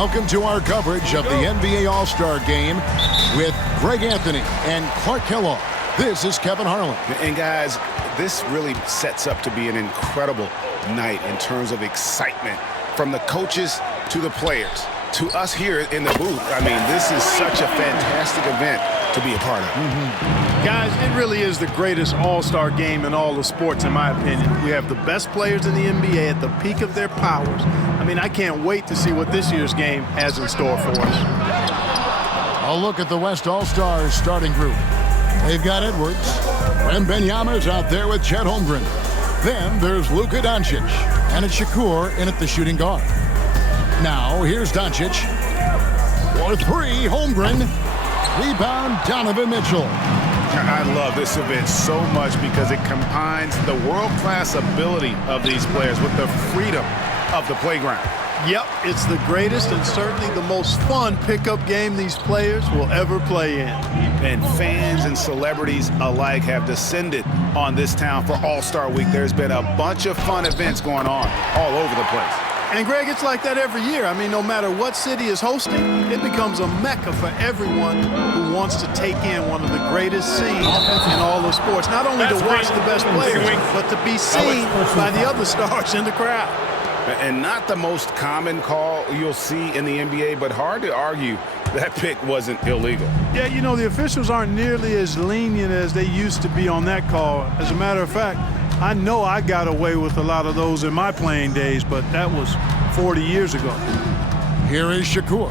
Welcome to our coverage of the NBA All-Star Game with Greg Anthony and Clark Kellogg. This is Kevin Harlan. And guys, this really sets up to be an incredible night in terms of excitement from the coaches to the players to us here in the booth. I mean, this is such a fantastic event to be a part of. Guys, it really is the greatest all-star game in all the sports, in my opinion. We have the best players in the NBA at the peak of their powers. I mean, I can't wait to see what this year's game has in store for us. A look at the West All-Stars starting group. They've got Edwards. Wembanyama's out there with Chet Holmgren. Then there's Luka Doncic. And it's Shakur in at the shooting guard. Now, here's Doncic. For three, Holmgren. Rebound, Donovan Mitchell. I love this event so much because it combines the world-class ability of these players with the freedom of the playground. Yep, it's the greatest and certainly the most fun pickup game these players will ever play in. And fans and celebrities alike have descended on this town for All-Star Week. There's been a bunch of fun events going on all over the place. And, Greg, it's like that every year. I mean, no matter what city is hosting, it becomes a mecca for everyone who wants to take in one of the greatest scenes in all of sports. Not only to watch the best players, but to be seen by the other stars in the crowd. And not the most common call you'll see in the NBA, but hard to argue that pick wasn't illegal. Yeah, you know, the officials aren't nearly as lenient as they used to be on that call. As a matter of fact, I know I got away with a lot of those in my playing days, but that was 40 years ago. Here is Shakur.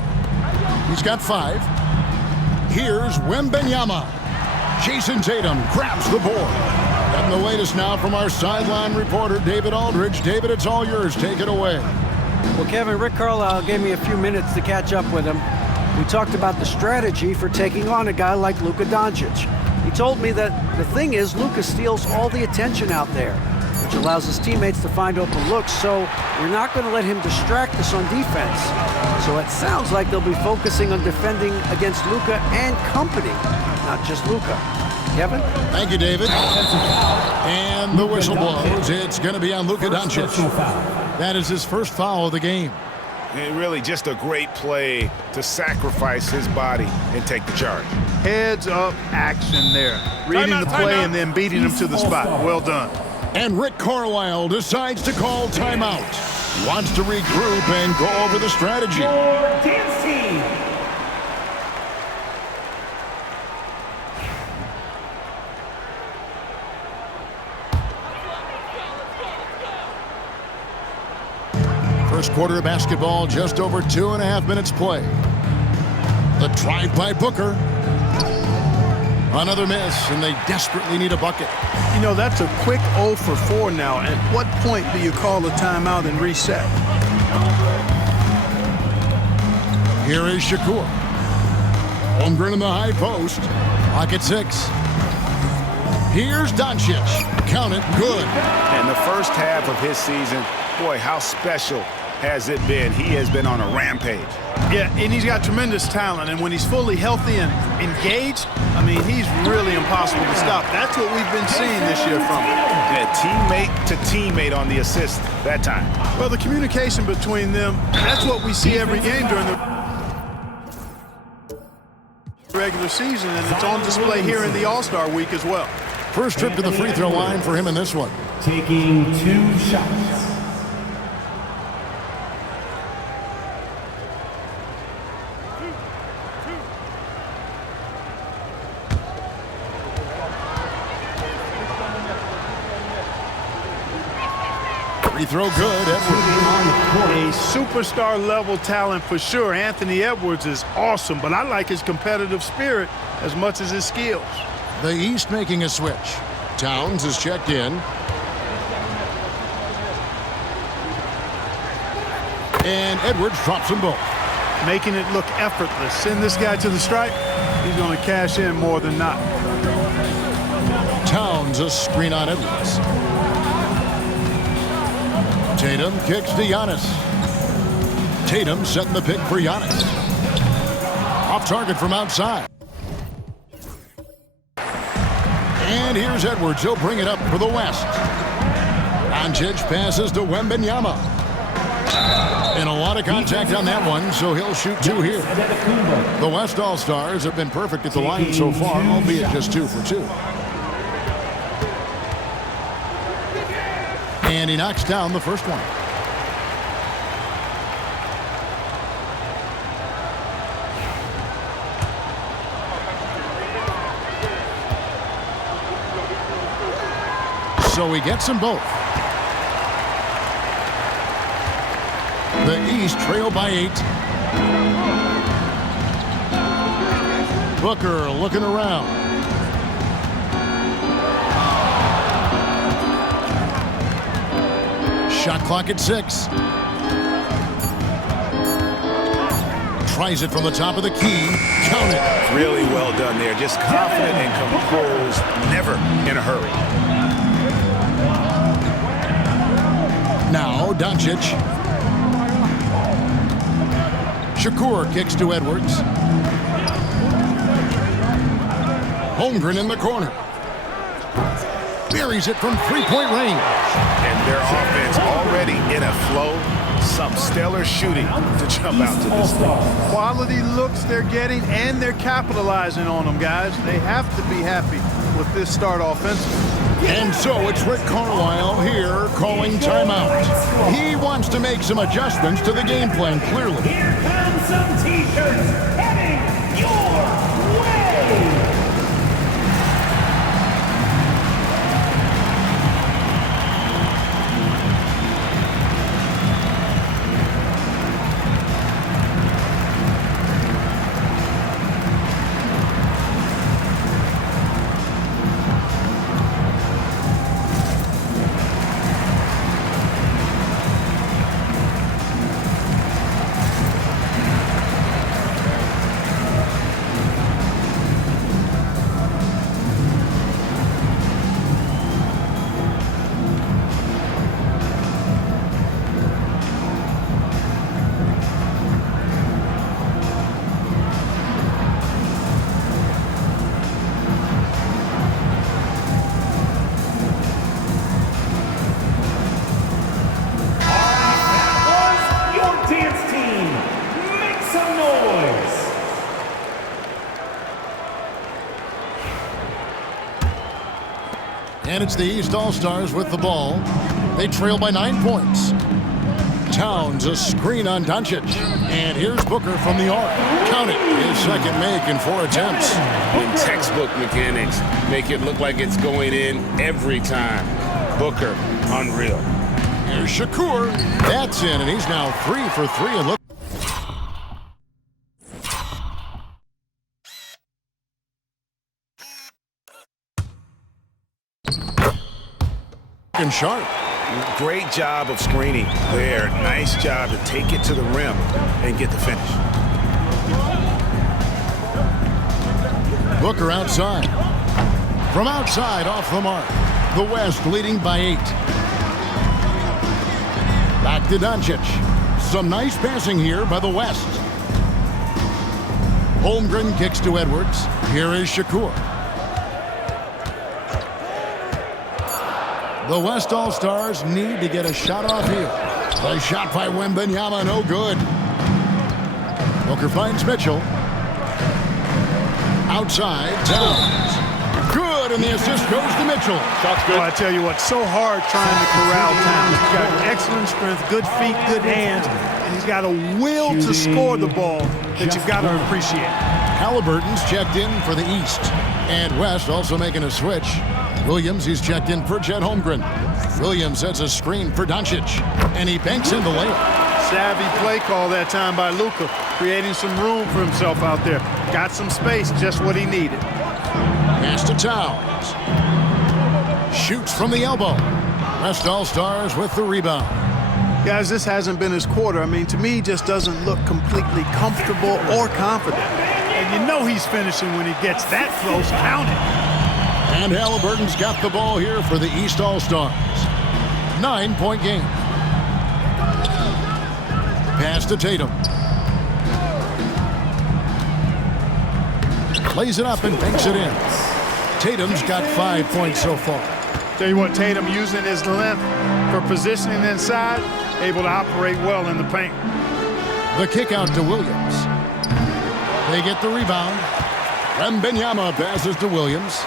He's got 5. Here's Wembanyama. Jason Tatum grabs the board. And the latest now from our sideline reporter, David Aldridge. David, it's all yours. Take it away. Well, Kevin, Rick Carlisle gave me a few minutes to catch up with him. We talked about the strategy for taking on a guy like Luka Doncic. He told me that the thing is Luka steals all the attention out there, which allows his teammates to find open looks, so we're not going to let him distract us on defense. So it sounds like they'll be focusing on defending against Luka and company, not just Luka. Kevin? Thank you, David. And the whistle blows. It's going to be on Luka Doncic. That is his first foul of the game. And really just a great play to sacrifice his body and take the charge. Heads-up action there. Reading the play and then beating him to the spot. Well done. And Rick Carlisle decides to call timeout. He wants to regroup and go over the strategy. First quarter of basketball, just over 2.5 minutes play. The drive by Booker. Another miss, and they desperately need a bucket. You know, that's a quick 0 for 4 now. At what point do you call a timeout and reset? Here is Shakur. Holmgren in the high post. Pocket 6. Here's Doncic. Count it, good. And the first half of his season, boy, how special has it been? He has been on a rampage. Yeah, and he's got tremendous talent, and when he's fully healthy and engaged, I mean, he's really impossible to stop. That's what we've been seeing this year from him. Yeah, teammate to teammate on the assist that time. Well, the communication between them, that's what we see every game during the regular season, and it's on display here in the All-Star Week as well. First trip to the free throw line for him in this one. Taking 2 shots. Free throw good. A superstar-level talent for sure. Anthony Edwards is awesome, but I like his competitive spirit as much as his skills. The East making a switch. Towns is checked in. And Edwards drops them both. Making it look effortless. Send this guy to the stripe. He's going to cash in more than not. Towns a screen on Edwards. Tatum kicks to Giannis. Tatum setting the pick for Giannis. Off target from outside. And here's Edwards. He'll bring it up for the West. Doncic passes to Wembanyama. And a lot of contact on that one, so he'll shoot 2 here. The West All-Stars have been perfect at the line so far, albeit just 2 for 2. And he knocks down the first one. So he gets them both. The East trail by 8. Booker looking around. Shot clock at 6. Tries it from the top of the key. Count it. Really well done there. Just confident and composed. Never in a hurry. Now Doncic. Shakur kicks to Edwards. Holmgren in the corner. Buries it from three-point range. And their offense already in a flow. Some stellar shooting to jump out to this thing. Quality looks they're getting, and they're capitalizing on them, guys. They have to be happy with this start offensively. And so it's Rick Carlisle here calling timeout. He wants to make some adjustments to the game plan, clearly. Here come some T-shirts heading your way. And it's the East All-Stars with the ball. They trail by 9 points. Towns a screen on Doncic. And here's Booker from the arc. Count it. His second make in 4 attempts. In textbook mechanics, make it look like it's going in every time. Booker, unreal. Here's Shakur. That's in, and he's now 3 for 3. And look. And sharp. Great job of screening there. Nice job to take it to the rim and get the finish. Booker outside. From outside, off the mark. The West leading by 8. Back to Doncic. Some nice passing here by the West. Holmgren kicks to Edwards. Here is Shakur. The West All-Stars need to get a shot off here. The shot by Wembanyama, no good. Booker finds Mitchell. Outside, Towns. Good, and the assist goes to Mitchell. Shot's good. Oh, I tell you what, so hard trying to corral Towns. He's got excellent strength, good feet, good hands, and he's got a will to score the ball that you've got to appreciate. Halliburton's checked in for the East. And West also making a switch. Williams, he's checked in for Chet Holmgren. Williams sets a screen for Doncic. And he banks in the layup. Savvy play call that time by Luka, creating some room for himself out there. Got some space, just what he needed. Pass to Towns. Shoots from the elbow. West All-Stars with the rebound. Guys, this hasn't been his quarter. I mean, to me, he just doesn't look completely comfortable or confident. And you know he's finishing when he gets that close. Count it. And Halliburton's got the ball here for the East All-Stars. 9-point game. Pass to Tatum. Plays it up and banks it in. Tatum's got 5 points so far. Tell you what, Tatum using his length for positioning inside, able to operate well in the paint. The kick out to Williams. They get the rebound. Wembanyama passes to Williams.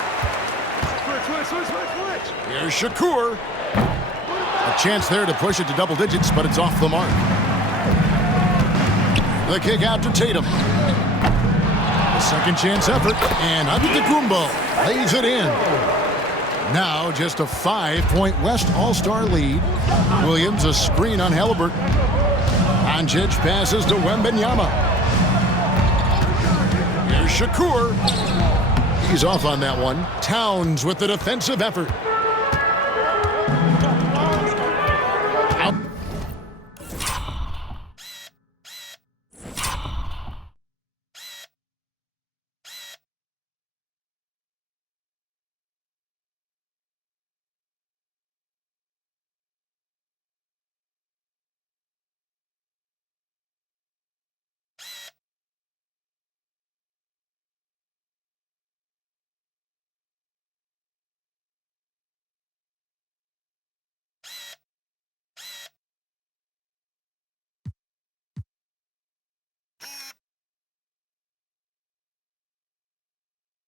Here's Shakur. A chance there to push it to double digits, but it's off the mark. The kick out to Tatum. The second chance effort, and Antetokounmpo lays it in. Now just a 5-point West All-Star lead. Williams a screen on Halliburton. Doncic passes to Wembanyama. Here's Shakur. He's off on that one. Towns with the defensive effort. Out.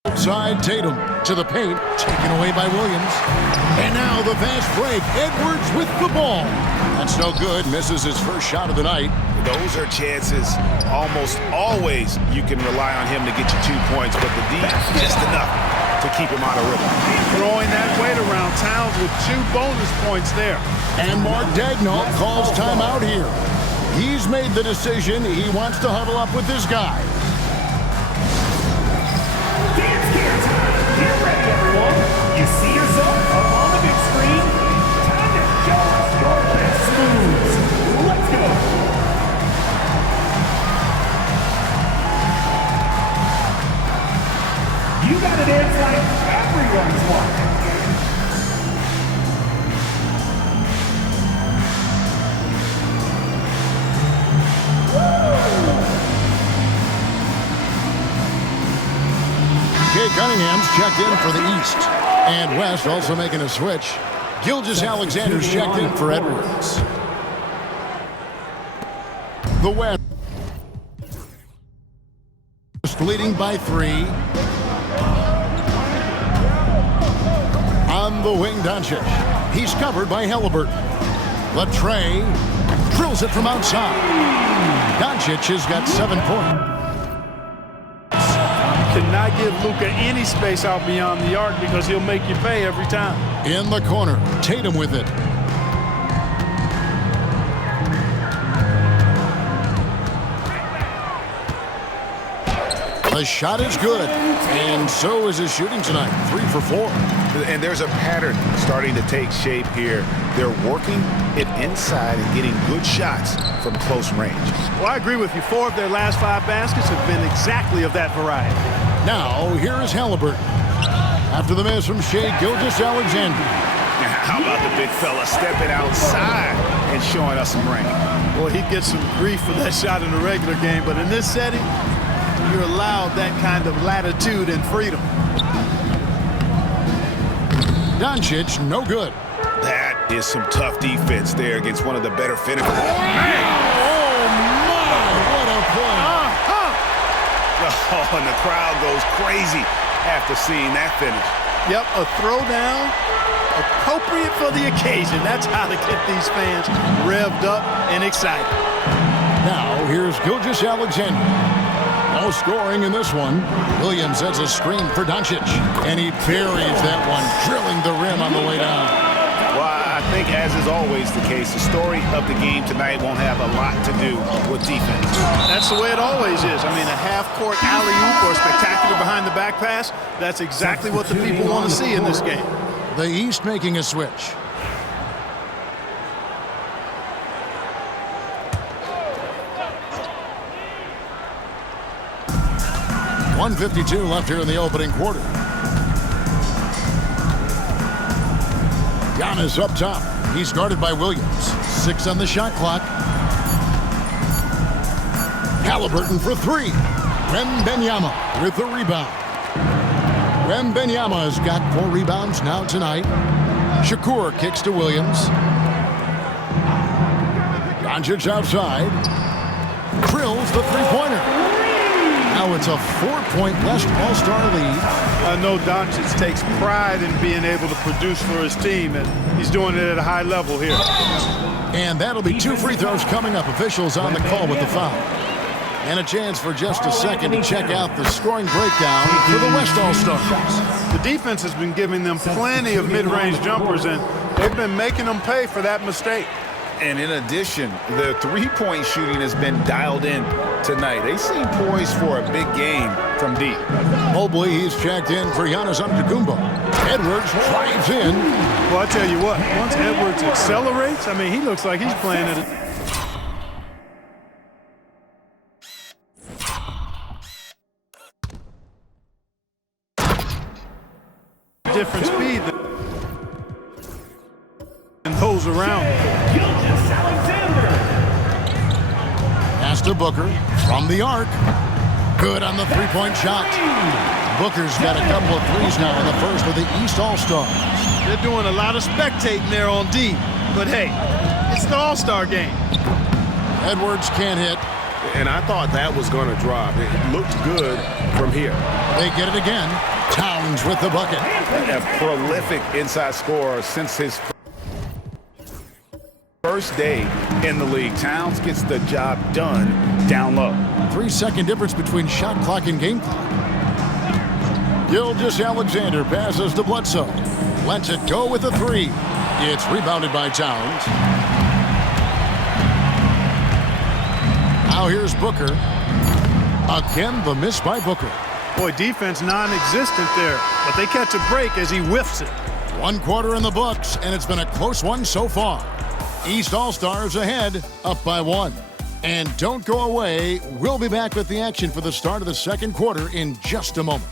Outside Tatum to the paint, taken away by Williams. And now the fast break. Edwards with the ball. That's no good. Misses his first shot of the night. Those are chances. Almost always you can rely on him to get you 2 points, but the D just enough to keep him out of rhythm. Throwing that weight around. Towns with 2 bonus points there. And Mark Daigneault calls timeout here. He's made the decision. He wants to huddle up with this guy. Get ready, everyone. You see yourself up on the big screen. Time to show us your best moves. Let's go. You got to dance like everyone's watching. Jay Cunningham's checked in for the East. And West also making a switch. Gilgeous-Alexander's checked in for Edwards. The West leading by 3. On the wing, Doncic. He's covered by Halliburton. Latrey drills it from outside. Doncic has got 7 points. Cannot give Luka any space out beyond the arc because he'll make you pay every time. In the corner, Tatum with it. The shot is good, and so is his shooting tonight. 3 for 4. And there's a pattern starting to take shape here. They're working it inside and getting good shots from close range. Well, I agree with you. 4 of their last 5 baskets have been exactly of that variety. Now, here is Halliburton. After the miss from Shai Gilgeous-Alexander. How about the big fella stepping outside and showing us some range? Well, he'd get some grief for that shot in the regular game, but in this setting, you're allowed that kind of latitude and freedom. Doncic, no good. That is some tough defense there against one of the better finishers. Oh, my, what a play. Oh, and the crowd goes crazy after seeing that finish. Yep, a throwdown appropriate for the occasion. That's how to get these fans revved up and excited. Now, here's Gilgeous-Alexander. No scoring in this one. Williams sets a screen for Doncic, and he buries that one, drilling the rim on the way down. Well, I think, as is always the case, the story of the game tonight won't have a lot to do with defense. That's the way it always is. I mean, a half-court alley-oop or a spectacular behind-the-back pass, that's exactly what the people want to see in this game. The East making a switch. .152 left here in the opening quarter. Giannis up top. He's guarded by Williams. 6 on the shot clock. Halliburton for 3. Wembanyama with the rebound. Wembanyama has got 4 rebounds now tonight. Shakur kicks to Williams. Doncic outside. Drills the three-pointer. Now it's a 4-point West All-Star lead. I know Doncic takes pride in being able to produce for his team, and he's doing it at a high level here. And that'll be 2 free throws coming up. Officials on the call with the foul. And a chance for just a second to check out the scoring breakdown for the West All-Stars. The defense has been giving them plenty of mid-range jumpers, and they've been making them pay for that mistake. And in addition, the three-point shooting has been dialed in tonight. They seem poised for a big game from deep. Mobley, he's checked in for Giannis Antetokounmpo. Edwards drives in. Well, I tell you what, once Edwards accelerates, I mean, he looks like he's playing at a different speed than those around him. Pass to Booker from the arc. Good on the three-point shot. Booker's got a couple of threes now in the first of the East All-Stars. They're doing a lot of spectating there on D, but hey, it's the All-Star game. Edwards can't hit. And I thought that was going to drop. It looked good from here. They get it again. Towns with the bucket. A prolific inside scorer since his first day in the league. Towns gets the job done down low. 3-second difference between shot clock and game clock. Gilgeous-Alexander passes to Bledsoe. Lets it go with a three. It's rebounded by Towns. Now here's Booker. Again, the miss by Booker. Boy, defense non-existent there, but they catch a break as he whiffs it. 1 quarter in the books, and it's been a close one so far. East All-Stars ahead, up by 1. And don't go away. We'll be back with the action for the start of the second quarter in just a moment.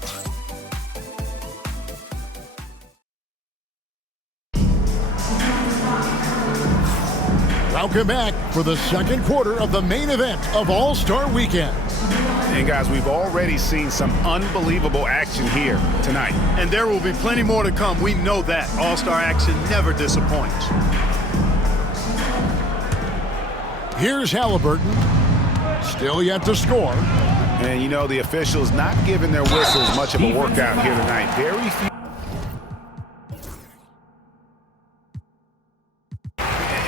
Welcome back for the second quarter of the main event of All-Star Weekend. And guys, we've already seen some unbelievable action here tonight. And there will be plenty more to come. We know that. All-Star action never disappoints. Here's Halliburton. Still yet to score. And you know, the officials not giving their whistles much of a workout here tonight. Very few.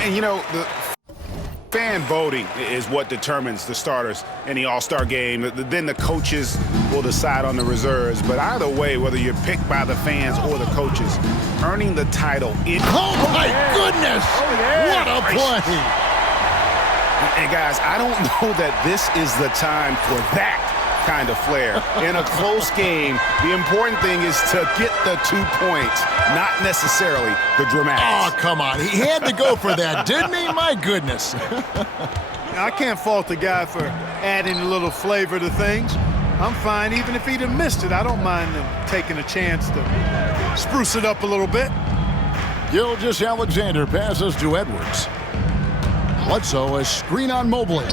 And you know, the fan voting is what determines the starters in the All-Star game. Then the coaches will decide on the reserves. But either way, whether you're picked by the fans or the coaches, earning the title. Oh, my goodness! What a play! And guys, I don't know that this is the time for that kind of flair. In a close game, the important thing is to get the 2 points, not necessarily the dramatics. Oh, come on. He had to go for that, didn't he? My goodness. I can't fault the guy for adding a little flavor to things. I'm fine even if he'd have missed it. I don't mind them taking a chance to spruce it up a little bit. Gilgeous-Alexander passes to Edwards. Bledsoe, a screen on Mobley.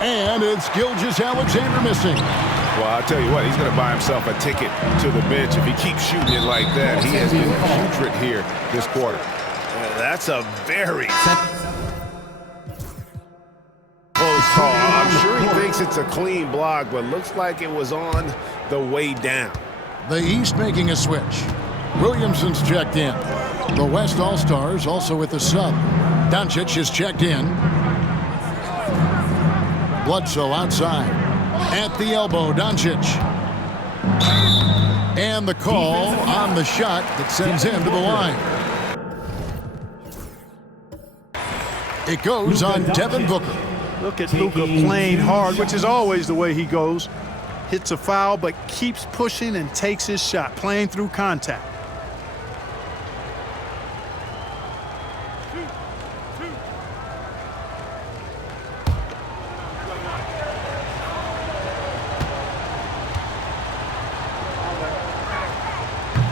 And it's Gilgeous-Alexander missing. Well, I'll tell you what, he's going to buy himself a ticket to the bench if he keeps shooting it like that. He has been putrid here this quarter. That's a very close call. I'm sure he thinks it's a clean block, but looks like it was on the way down. The East making a switch. Williamson's checked in. The West All-Stars also with the sub. Doncic is checked in. Bledsoe outside. At the elbow, Doncic. And the call on the shot that sends him to the line. It goes on Devin Booker. Look at Luka playing hard, which is always the way he goes. Hits a foul, but keeps pushing and takes his shot, playing through contact.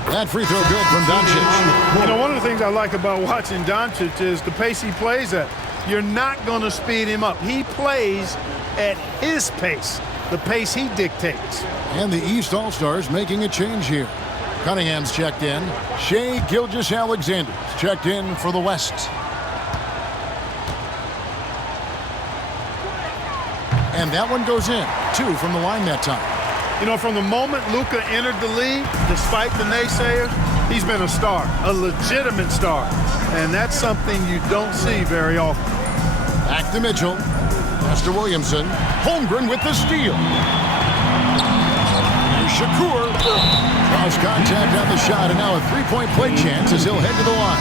That free throw good from Doncic. You know, one of the things I like about watching Doncic is the pace he plays at. You're not going to speed him up. He plays at his pace, the pace he dictates. And the East All-Stars making a change here. Cunningham's checked in. Shai Gilgeous-Alexander's checked in for the West. And that one goes in. 2 from the line that time. You know, from the moment Luka entered the league, despite the naysayers, he's been a star, a legitimate star. And that's something you don't see very often. Back to Mitchell. Pass to Williamson. Holmgren with the steal. Here's Shakur. Draws contact on the shot, and now a three-point play chance as he'll head to the line.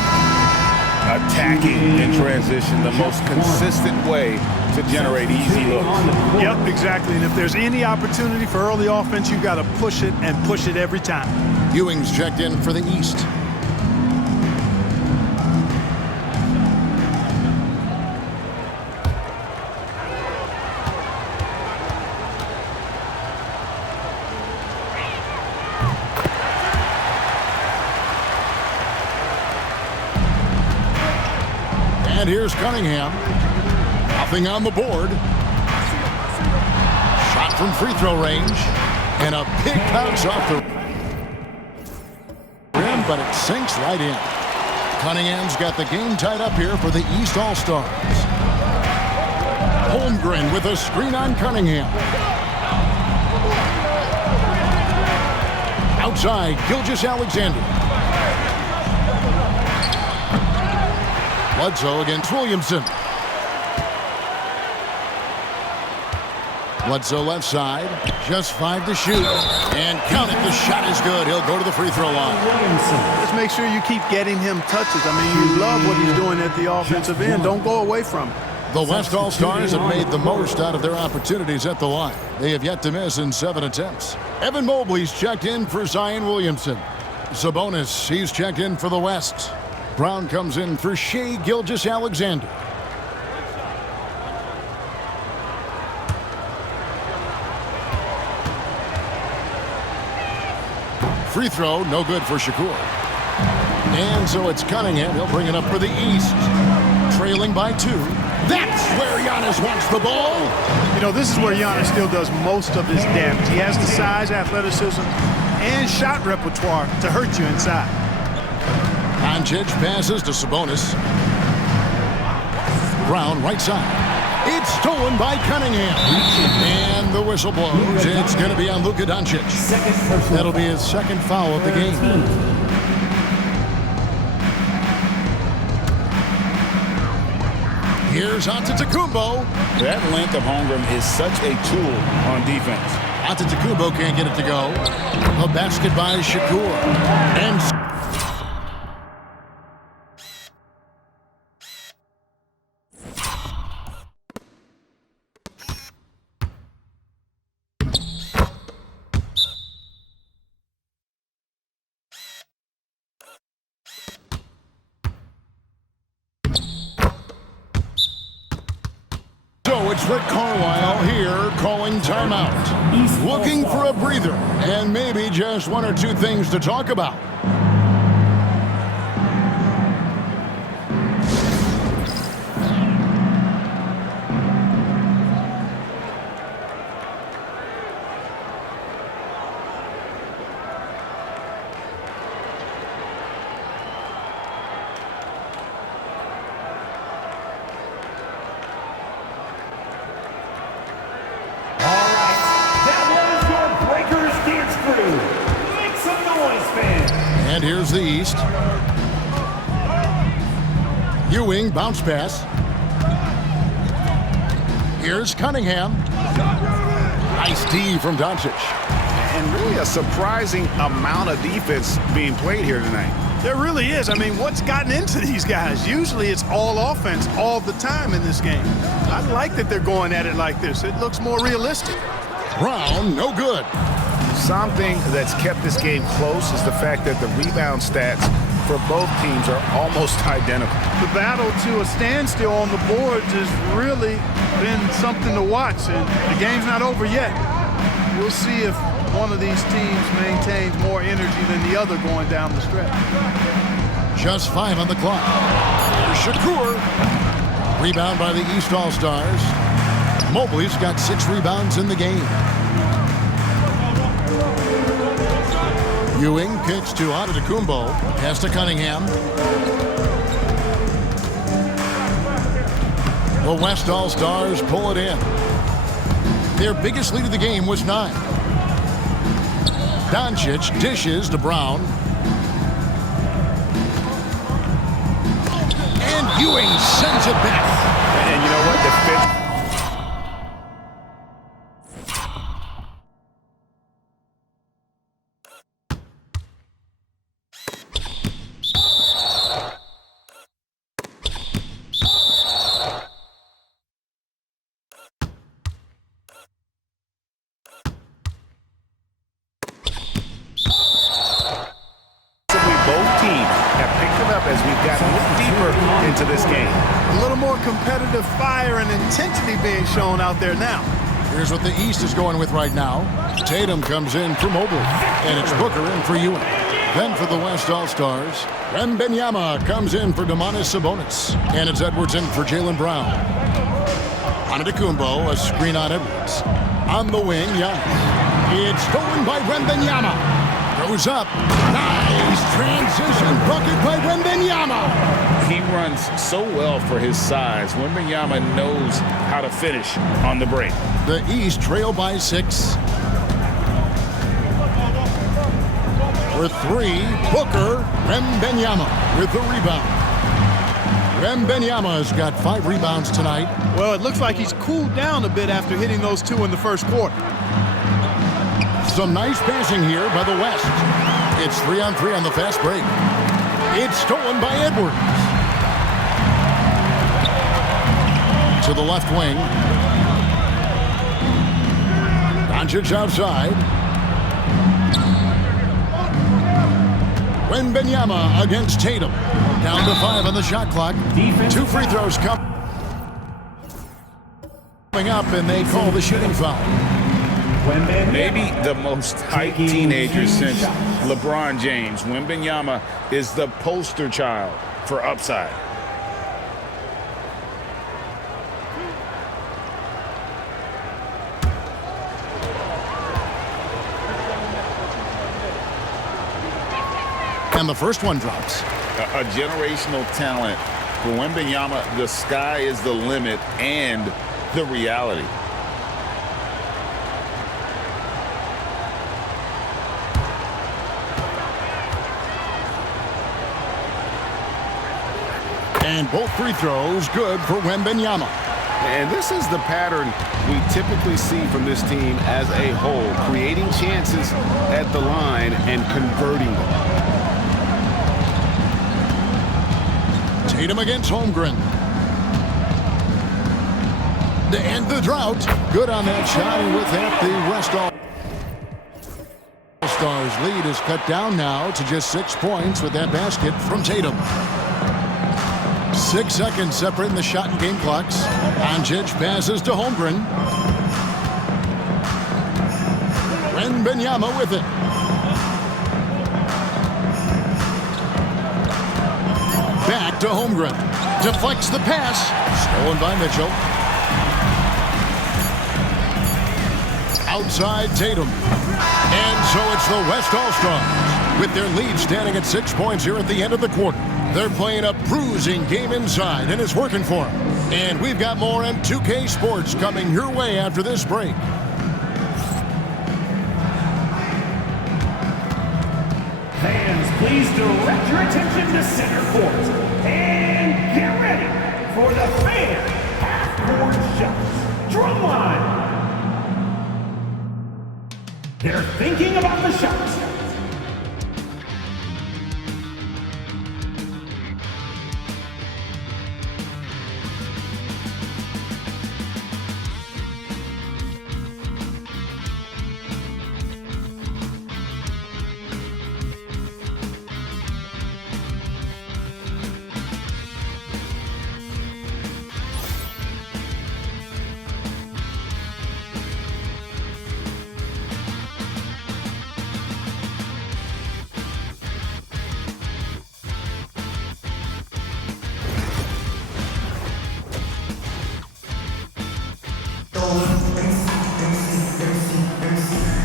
Attacking in transition, the most consistent way to generate easy looks. Yep, exactly. And if there's any opportunity for early offense, you've got to push it and push it every time. Ewing's checked in for the East. And here's Cunningham. Nothing on the board. Shot from free throw range. And a big bounce off the rim, but it sinks right in. Cunningham's got the game tied up here for the East All-Stars. Holmgren with a screen on Cunningham. Outside, Gilgeous-Alexander. Bledsoe against Williamson. Bledsoe left side, just 5 to shoot. And count it, the shot is good. He'll go to the free throw line. Just make sure you keep getting him touches. I mean, you love what he's doing at the offensive end. Don't go away from him. The West All-Stars have made the most out of their opportunities at the line. They have yet to miss in 7 attempts. Evan Mobley's checked in for Zion Williamson. Sabonis, he's checked in for the West. Brown comes in for Shai Gilgeous-Alexander. Free throw, no good for Shakur. And so it's Cunningham. He'll bring it up for the East. Trailing by 2. That's where Giannis wants the ball. You know, this is where Giannis still does most of his damage. He has the size, athleticism, and shot repertoire to hurt you inside. Doncic passes to Sabonis. Brown right side. It's stolen by Cunningham. And the whistle blows. It's going to be on Luka Doncic. That'll be his second foul of the game. Here's Antetokounmpo. That length of Holmgren is such a tool on defense. Antetokounmpo can't get it to go. A basket by Shakur. And so it's Rick Carlisle here calling timeout. Looking for a breather and maybe just 1 or 2 things to talk about. And here's the East. Ewing, bounce pass. Here's Cunningham. Nice D from Doncic. And really a surprising amount of defense being played here tonight. There really is. I mean, what's gotten into these guys? Usually it's all offense all the time in this game. I like that they're going at it like this. It looks more realistic. Brown, no good. Something that's kept this game close is the fact that the rebound stats for both teams are almost identical. The battle to a standstill on the boards has really been something to watch, and the game's not over yet. We'll see if one of these teams maintains more energy than the other going down the stretch. Just 5 on the clock. Here's Shakur. Rebound by the East All-Stars. Mobley's got 6 rebounds in the game. Ewing kicks to Antetokounmpo. Pass to Cunningham. The West All-Stars pull it in. Their biggest lead of the game was 9. Doncic dishes to Brown. And Ewing sends it back. And you know what? The fifth. Both teams have picked it up as we've gotten a little deeper into this game. A little more competitive fire and intensity being shown out there now. Here's what the East is going with right now. Tatum comes in for Mobley, and it's Booker in for Ewing. Then for the West All-Stars, Wembanyama comes in for Domantas Sabonis, and it's Edwards in for Jaylen Brown. Antetokounmpo, a screen on Edwards. On the wing, Giannis. It's stolen by Wembanyama. Goes up. Nice transition bucket by Wembanyama. He runs so well for his size. Wembanyama knows how to finish on the break. The East trail by 6. For 3, Booker. Wembanyama with the rebound. Wembanyama has got 5 rebounds tonight. Well, it looks like he's cooled down a bit after hitting those 2 in the first quarter. Some nice passing here by the West. It's 3-on-3 on the fast break. It's stolen by Edwards. To the left wing. Doncic outside. Wembanyama against Tatum. Down to 5 on the shot clock. 2 free throws coming up, and they call the shooting foul. Maybe the most hyped teenager since LeBron James. Wembanyama is the poster child for upside. And the first one drops. A generational talent. For Wembanyama, the sky is the limit and the reality. And both free throws good for Wembanyama. And this is the pattern we typically see from this team as a whole, creating chances at the line and converting them. Tatum against Holmgren. To end the drought. Good on that shot, and with that, the West All-Stars lead is cut down now to just 6 points with that basket from Tatum. 6 seconds separating the shot and game clocks. Doncic passes to Holmgren. Wembanyama with it. Back to Holmgren. Deflects the pass. Stolen by Mitchell. Outside Tatum. And so it's the West All-Stars with their lead standing at 6 points here at the end of the quarter. They're playing a bruising game inside, and it's working for them. And we've got more on 2K Sports coming your way after this break. Fans, please direct your attention to center court. And get ready for the fan half-court shots. Drumline. They're thinking about the shots.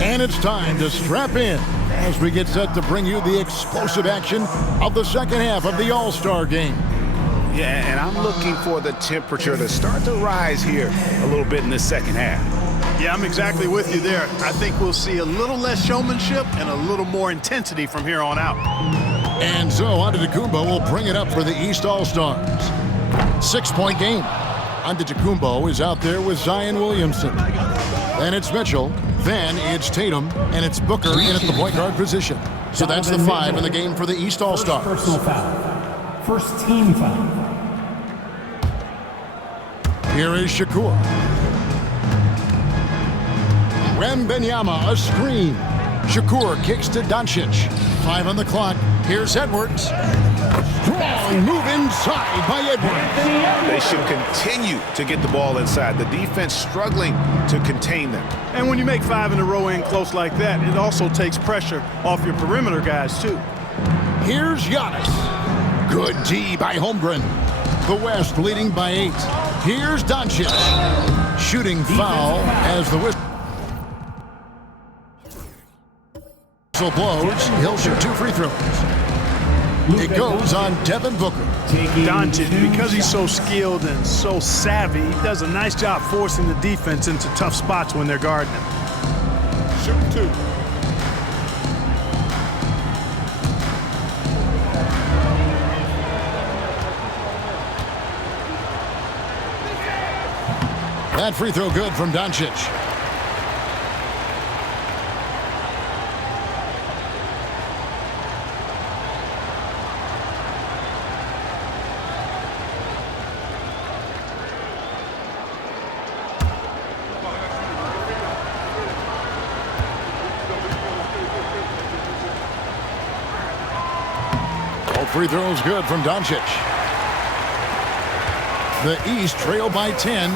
And it's time to strap in as we get set to bring you the explosive action of the second half of the All-Star game. Yeah, and I'm looking for the temperature to start to rise here a little bit in the second half. Yeah, I'm exactly with you there. I think we'll see a little less showmanship and a little more intensity from here on out. And so Antetokounmpo will bring it up for the East All-Stars. 6-point game. Antetokounmpo is out there with Zion Williamson. Then it's Mitchell. Then it's Tatum. And it's Booker in at the point guard position. So that's the 5 in the game for the East All-Stars. Personal foul. First team foul. Here is Shakur. Wembanyama, a screen. Shakur kicks to Doncic. 5 on the clock. Here's Edwards. Strong move inside by Edwards. They should continue to get the ball inside. The defense struggling to contain them. And when you make 5 in a row in close like that, it also takes pressure off your perimeter guys, too. Here's Giannis. Good D by Holmgren. The West leading by 8. Here's Doncic. Shooting foul as the whistle blows. He'll shoot 2 free throws. It goes on Devin Booker. Doncic, because he's so skilled and so savvy, he does a nice job forcing the defense into tough spots when they're guarding him. Shoot 2. That free throw good from Doncic. Free throws good from Doncic. The East trail by 10.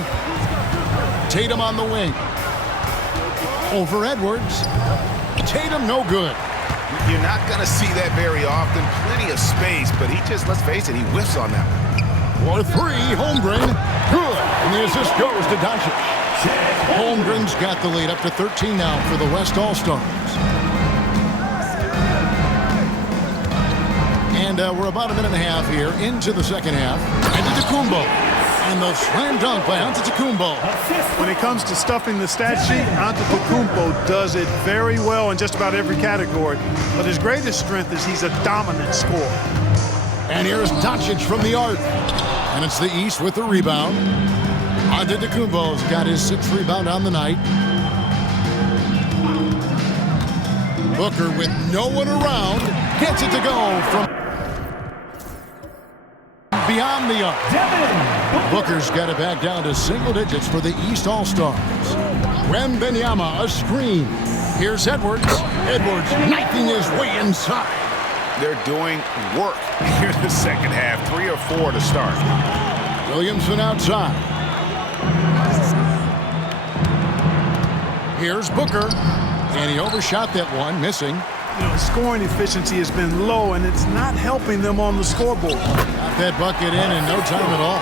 Tatum on the wing. Over Edwards. Tatum no good. You're not going to see that very often. Plenty of space, but he just, let's face it, he whiffs on that one. For 3, Holmgren. Good. And the assist goes to Doncic. Holmgren's got the lead up to 13 now for the West All-Stars. And we're about a minute and a half here into the second half. Antetokounmpo. And the slam dunk by Antetokounmpo. When it comes to stuffing the stat sheet, Antetokounmpo does it very well in just about every category. But his greatest strength is he's a dominant scorer. And here's Doncic from the arc. And it's the East with the rebound. Antetokounmpo's got his 6th rebound on the night. Booker with no one around gets it to go from beyond the arc. Booker's got it back down to single digits for the East All-Stars. Wembanyama, a screen. Here's Edwards. Edwards knifing his way inside. They're doing work here in the second half. 3 or 4 to start. Williamson outside. Here's Booker. And he overshot that one, missing. You know, scoring efficiency has been low, and it's not helping them on the scoreboard. Got that bucket in no time at all.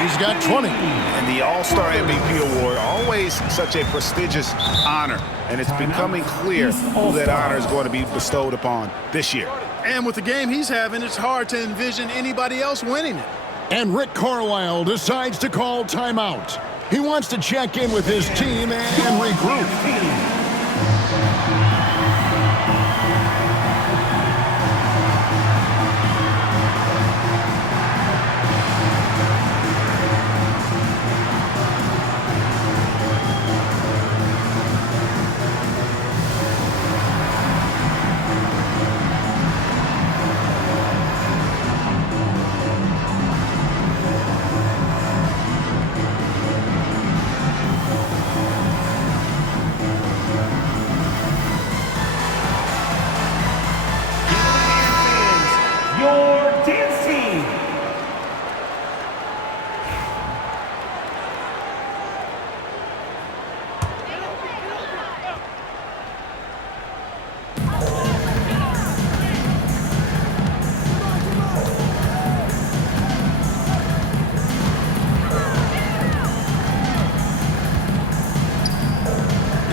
He's got 20. And the All-Star MVP award, always such a prestigious honor. And it's becoming clear who that honor is going to be bestowed upon this year. And with the game he's having, it's hard to envision anybody else winning it. And Rick Carlisle decides to call timeout. He wants to check in with his team and regroup.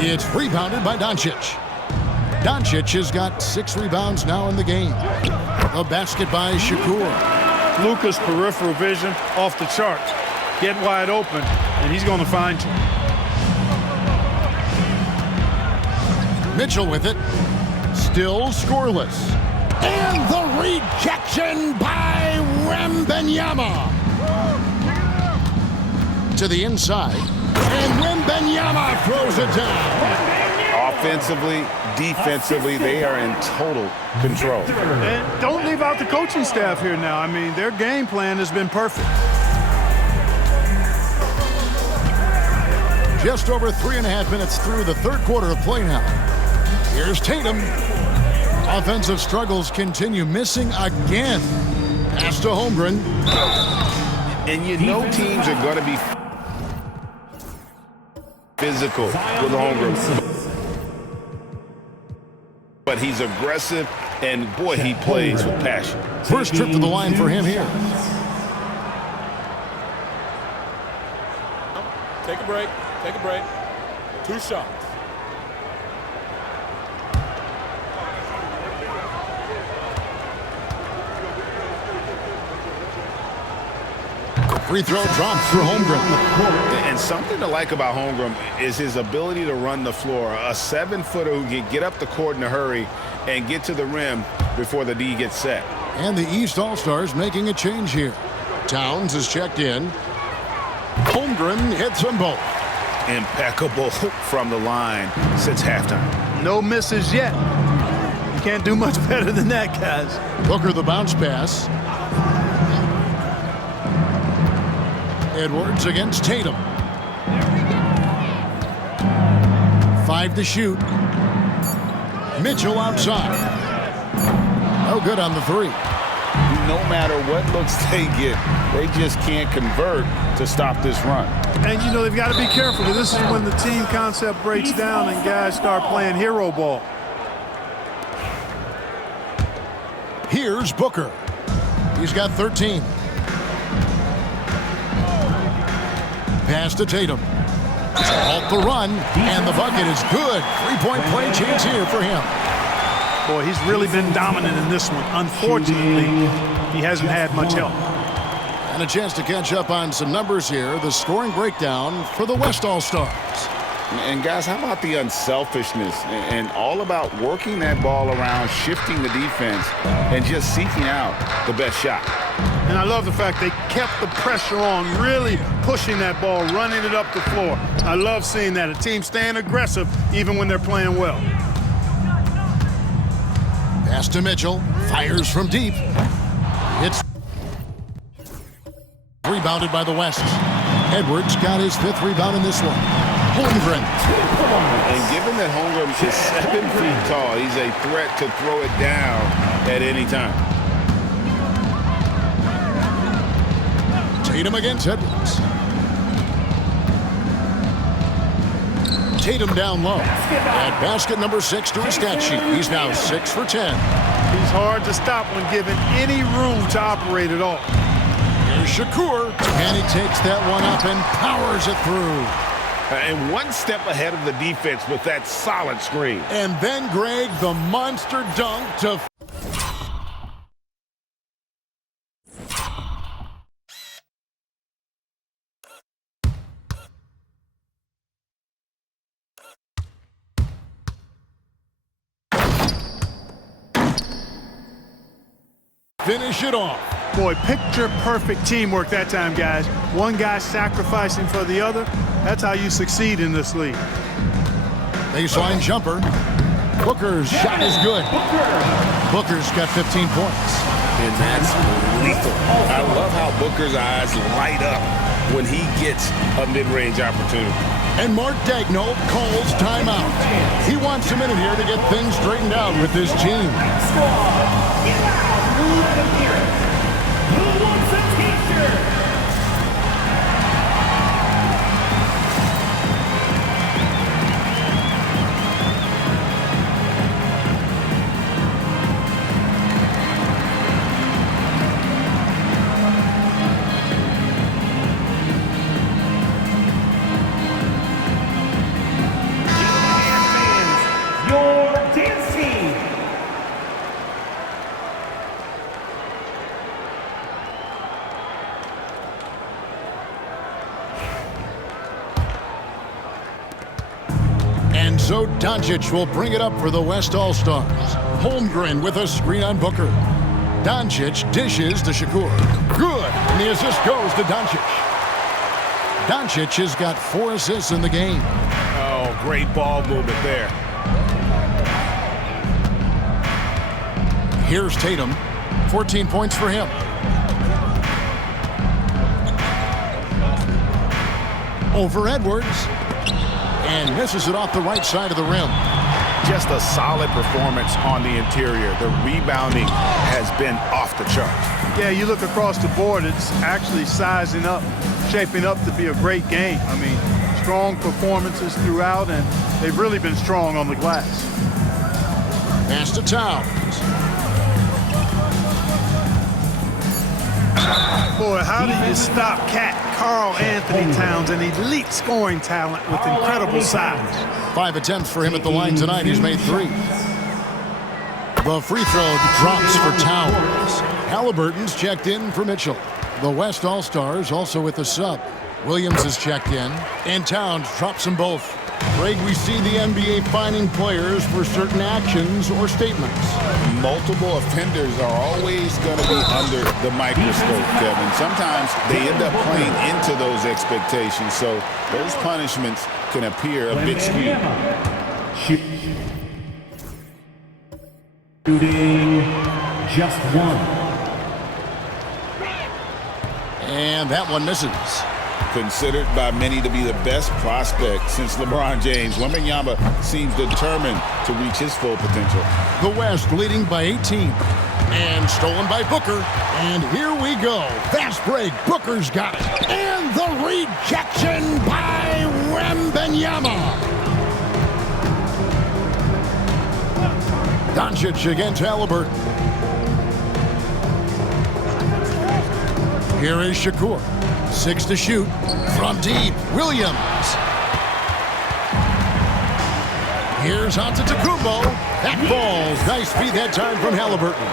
It's rebounded by Doncic. Doncic has got 6 rebounds now in the game. A basket by Shakur. Luka's peripheral vision off the charts. Get wide open, and he's going to find you. Mitchell with it. Still scoreless. And the rejection by Wembanyama. To the inside. And Wembanyama throws it down. Offensively, defensively, they are in total control. And don't leave out the coaching staff here now. I mean, their game plan has been perfect. Just over 3.5 minutes through the third quarter of play now. Here's Tatum. Offensive struggles continue, missing again. Pass to Holmgren. And you know teams are going to be physical with Holmgren. But he's aggressive, and boy, he plays with passion. First trip to the line for him here. Take a break. Take a break. 2 shots. Free throw dropped for Holmgren. And something to like about Holmgren is his ability to run the floor. A 7-footer who can get up the court in a hurry and get to the rim before the D gets set. And the East All-Stars making a change here. Towns is checked in. Holmgren hits them both. Impeccable from the line since halftime. No misses yet. You can't do much better than that, guys. Booker the bounce pass. Edwards against Tatum. 5 to shoot. Mitchell outside. No good on the 3. No matter what looks they get, they just can't convert to stop this run. And, you know, they've got to be careful, because this is when the team concept breaks down and guys start playing hero ball. Here's Booker. He's got 13. Pass to Tatum. Halt the run, and the bucket is good. 3-point play chance here for him. Boy, he's really been dominant in this one. Unfortunately, he hasn't had much help. And a chance to catch up on some numbers here. The scoring breakdown for the West All-Stars. And guys, how about the unselfishness and all about working that ball around, shifting the defense, and just seeking out the best shot. And I love the fact they kept the pressure on, really pushing that ball, running it up the floor. I love seeing that. A team staying aggressive even when they're playing well. Pass to Mitchell. Fires from deep. It's rebounded by the West. Edwards got his 5th rebound in this one. Holmgren. And given that Holmgren is 7 feet tall, he's a threat to throw it down at any time. Tatum against Edwards. Tatum down low. And basket number 6 to his stat sheet. He's now 6 for 10. He's hard to stop when given any room to operate at all. Here's Shakur. And he takes that one up and powers it through. And one step ahead of the defense with that solid screen. And then Greg, the monster dunk to finish it off. Boy, picture-perfect teamwork that time, guys. One guy sacrificing for the other. That's how you succeed in this league. Baseline jumper. Booker's shot is good. Booker's got 15 points. And that's lethal. I love how Booker's eyes light up when he gets a mid-range opportunity. And Mark Daigneault calls timeout. He wants a minute here to get things straightened out with his team. Who wants a t-shirt? So Doncic will bring it up for the West All-Stars. Holmgren with a screen on Booker. Doncic dishes to Shakur. Good, and the assist goes to Doncic. Doncic has got 4 assists in the game. Oh, great ball movement there. Here's Tatum. 14 points for him. Over Edwards. And misses it off the right side of the rim. Just a solid performance on the interior. The rebounding has been off the charts. Yeah, you look across the board, it's actually sizing up, shaping up to be a great game. I mean, strong performances throughout, and they've really been strong on the glass. Pass to Towns. Boy, how do you stop Karl Anthony Towns, an elite scoring talent with incredible size? 5 attempts for him at the line tonight. He's made 3. The free throw drops for Towns. Halliburton's checked in for Mitchell. The West All-Stars also with the sub. Williams is checked in, and Towns drops them both. Greg, we see the NBA fining players for certain actions or statements. Multiple offenders are always going to be under the microscope, Kevin. Sometimes they end up playing into those expectations, so those punishments can appear a bit skewed. Shooting just 1. And that one misses. Considered by many to be the best prospect since LeBron James, Wembanyama seems determined to reach his full potential. The West leading by 18. And stolen by Booker. And here we go. Fast break. Booker's got it. And the rejection by Wembanyama. Doncic against Halliburton. Here is Shakur. 6 to shoot. From deep. Williams. Here's Antetokounmpo. That falls. Nice feed that time from Halliburton.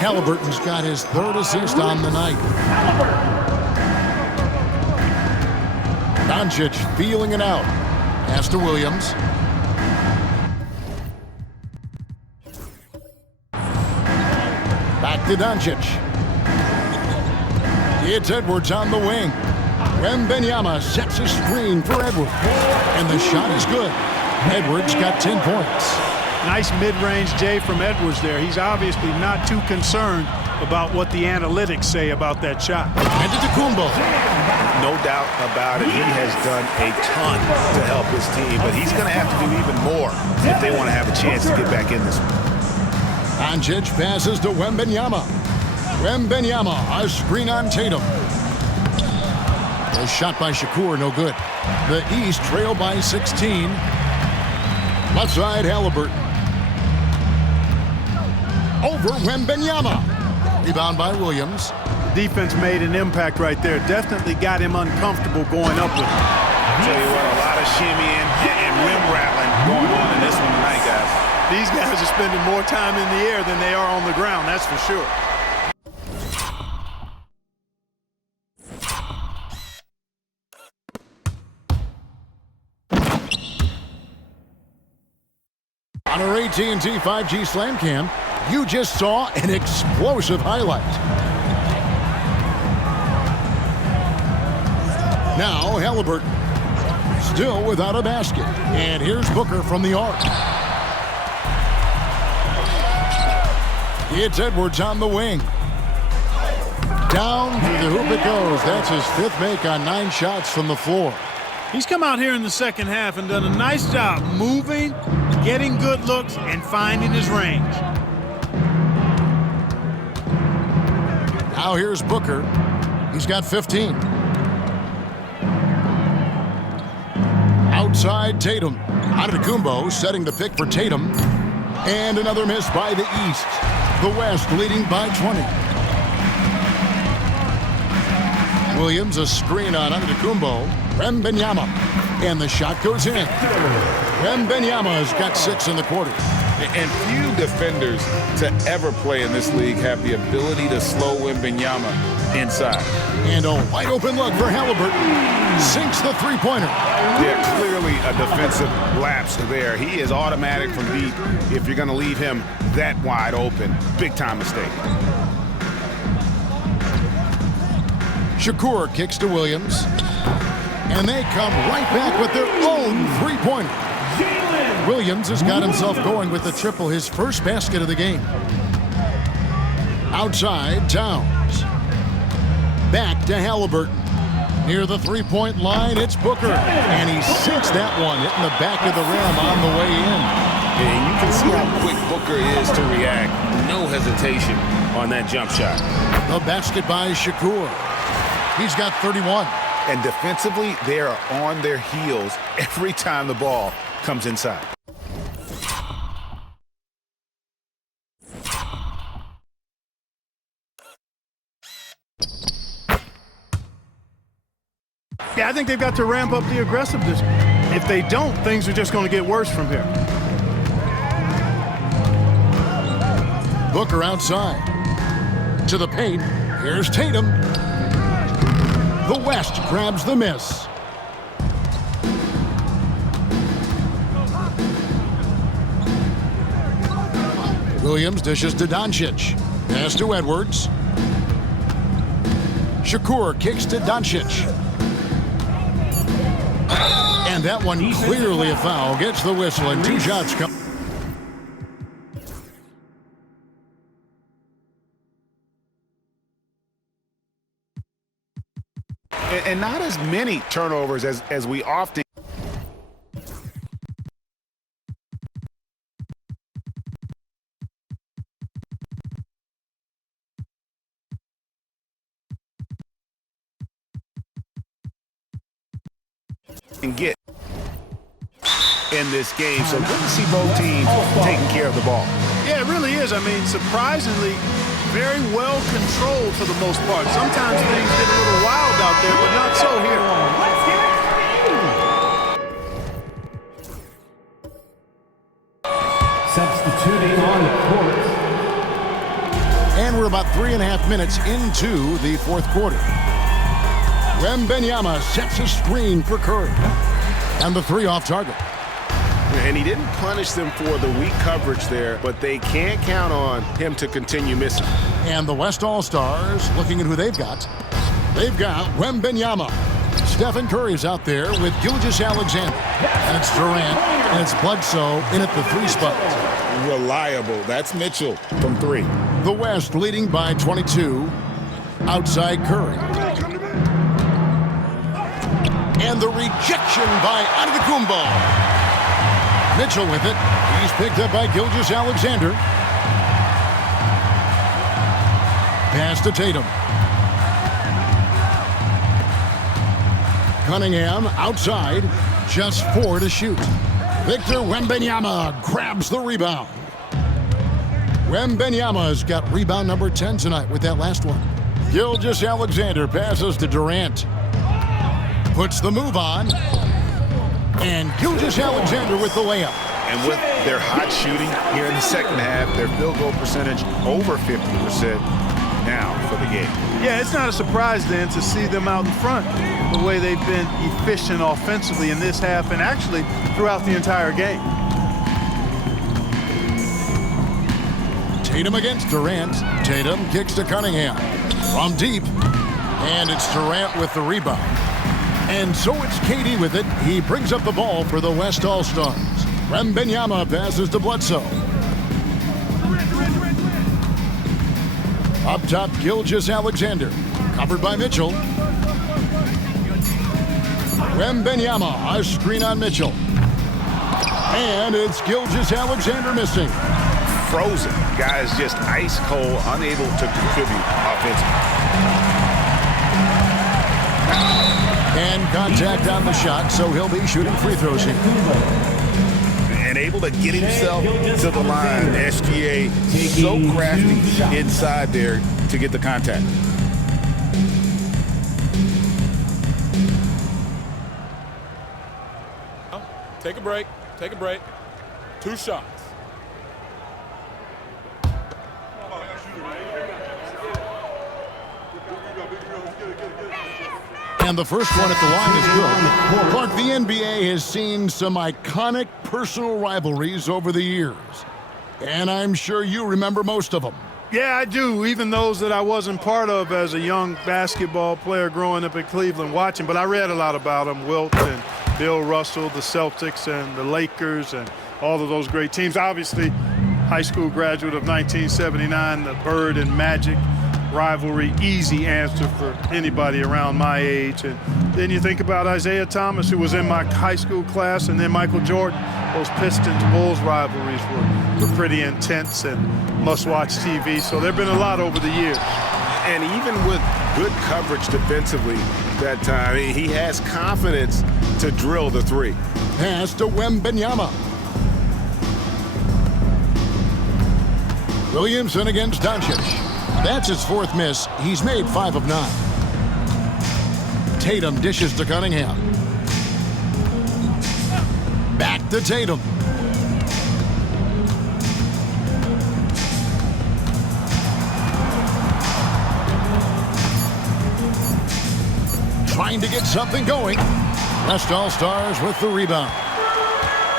Halliburton's got his 3rd assist on the night. Doncic feeling it out. Pass to Williams. Back to Doncic. It's Edwards on the wing. Wembanyama sets a screen for Edwards. And the shot is good. Edwards got 10 points. Nice mid-range J from Edwards there. He's obviously not too concerned about what the analytics say about that shot. Antetokounmpo. No doubt about it. He has done a ton to help his team, but he's going to have to do even more if they want to have a chance to get back in this one. Doncic passes to Wembanyama. Wembanyama, a screen on Tatum. A shot by Shakur, no good. The East trail by 16. Left side, Halliburton. Over Wembanyama. Rebound by Williams. Defense made an impact right there. Definitely got him uncomfortable going up with him. I'll tell you what, a lot of shimmying and rim rattling going on in this one tonight, guys. These guys are spending more time in the air than they are on the ground, that's for sure. On our AT&T 5G Slam Cam, you just saw an explosive highlight. Now Halliburton, still without a basket. And here's Booker from the arc. It's Edwards on the wing. Down through the hoop it goes. That's his 5th make on 9 shots from the floor. He's come out here in the second half and done a nice job moving, getting good looks, and finding his range. Now here's Booker. He's got 15. Outside Tatum. Antetokounmpo setting the pick for Tatum. And another miss by the East. The West leading by 20. Williams a screen on Antetokounmpo. Wembanyama. And the shot goes in. Wembanyama's got 6 in the quarter. And few defenders to ever play in this league have the ability to slow Wembanyama inside. And a wide open look for Halliburton. Sinks the three-pointer. Yeah, clearly a defensive lapse there. He is automatic from deep if you're going to leave him that wide open. Big-time mistake. Shakur kicks to Williams. And they come right back with their own three-pointer. Williams has got himself going with the triple, his first basket of the game. Outside, Towns. Back to Halliburton. Near the three-point line, it's Booker. And he sinks that one, hitting the back of the rim on the way in. And you can see how quick Booker is to react. No hesitation on that jump shot. The basket by Shakur. He's got 31. And defensively, they are on their heels every time the ball comes inside. Yeah, I think they've got to ramp up the aggressiveness. If they don't, things are just going to get worse from here. Booker outside. To the paint. Here's Tatum. The West grabs the miss. Williams dishes to Doncic. Pass to Edwards. Shakur kicks to Doncic. And that one clearly a foul. Gets the whistle and two shots come. And not as many turnovers as we often can get in this game. So good to see both teams taking care of the ball. Yeah, it really is. I mean, surprisingly, very well controlled for the most part. Sometimes things get a little wild out there, but not so here. Let's get it. Substituting on the court. And we're about 3.5 minutes into the fourth quarter. Wembanyama sets a screen for Curry. And the three off target. And he didn't punish them for the weak coverage there, but they can't count on him to continue missing. And the West All-Stars, looking at who they've got. They've got Wembanyama. Stephen Curry's out there with Gilgeous-Alexander. And it's Durant, and it's Bledsoe in at the three spot. Reliable. That's Mitchell from three. The West leading by 22. Outside Curry. And the rejection by Antetokounmpo. Mitchell with it. He's picked up by Gilgeous-Alexander. Pass to Tatum. Cunningham outside. Just 4 to shoot. Victor Wembanyama grabs the rebound. Wembanyama's got rebound number 10 tonight with that last one. Gilgeous-Alexander passes to Durant. Puts the move on. And Gilgeous-Alexander with the layup. And with their hot shooting here in the second half, their field goal percentage over 50% now for the game. Yeah, it's not a surprise then to see them out in front the way they've been efficient offensively in this half and actually throughout the entire game. Tatum against Durant. Tatum kicks to Cunningham. From deep. And it's Durant with the rebound. And so it's KD with it. He brings up the ball for the West All-Stars. Wembanyama passes to Bledsoe. Up top, Gilgeous-Alexander. Covered by Mitchell. Wembanyama, a screen on Mitchell. And it's Gilgeous-Alexander missing. Frozen. Guys just ice cold, unable to contribute offensively. And contact on the shot, so he'll be shooting free throws here. And able to get himself to the line. SGA so crafty inside there to get the contact. Take a break. Take a break. 2 shots. And the first one at the line is good. Clark, the NBA has seen some iconic personal rivalries over the years. And I'm sure you remember most of them. Yeah, I do, even those that I wasn't part of as a young basketball player growing up in Cleveland watching. But I read a lot about them, Wilt and Bill Russell, the Celtics and the Lakers and all of those great teams. Obviously, high school graduate of 1979, the Bird and Magic rivalry, easy answer for anybody around my age. And then you think about Isaiah Thomas, who was in my high school class, and then Michael Jordan. Those Pistons-Bulls rivalries were pretty intense and must-watch TV. So there have been a lot over the years. And even with good coverage defensively that time, he has confidence to drill the three. Pass to Wembanyama. Williamson against Doncic. That's his fourth miss. He's made 5 of 9. Tatum dishes to Cunningham. Back to Tatum. Trying to get something going. West All-Stars with the rebound.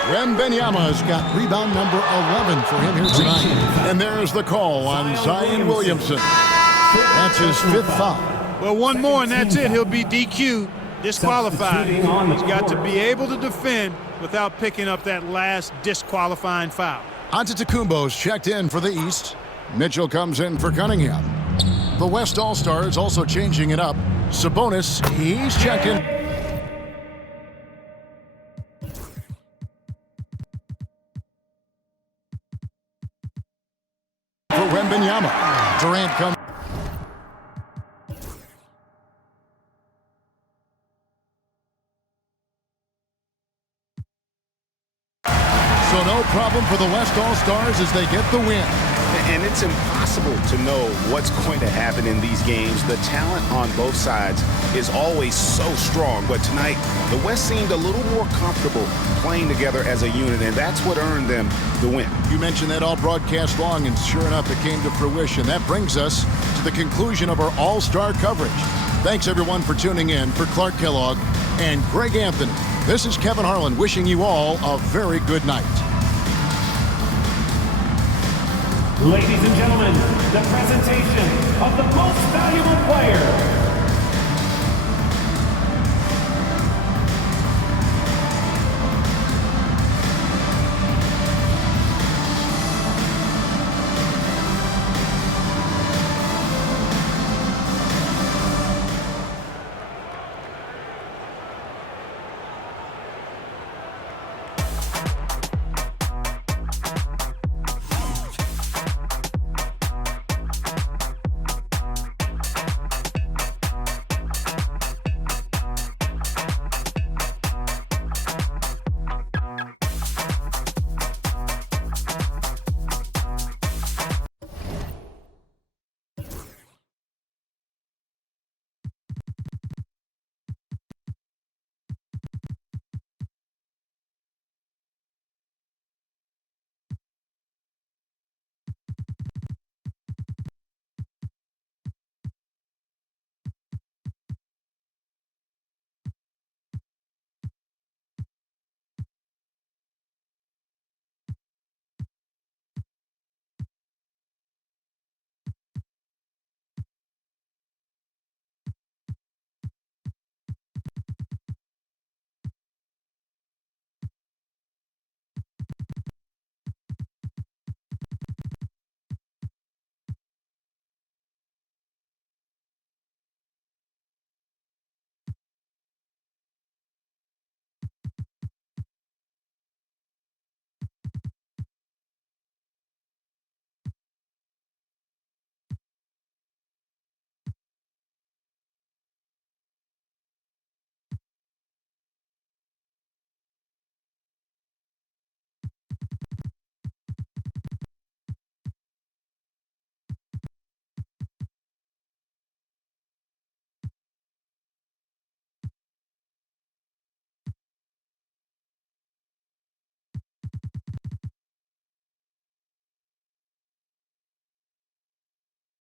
Wembanyama's got rebound number 11 for him here tonight. And there's the call on Zion Williamson. That's his 5th foul. Well, one more and that's it. He'll be DQ'd, disqualified. He's got to be able to defend without picking up that last disqualifying foul. Antetokounmpo's checked in for the East. Mitchell comes in for Cunningham. The West All-Stars also changing it up. Sabonis, he's checked in. For Wembanyama. Durant comes. So no problem for the West All-Stars as they get the win. And it's impossible to know what's going to happen in these games. The talent on both sides is always so strong. But tonight, the West seemed a little more comfortable playing together as a unit, and that's what earned them the win. You mentioned that all broadcast long, and sure enough, it came to fruition. That brings us to the conclusion of our all-star coverage. Thanks, everyone, for tuning in. For Clark Kellogg and Greg Anthony, this is Kevin Harlan wishing you all a very good night. Ladies and gentlemen, the presentation of the most valuable player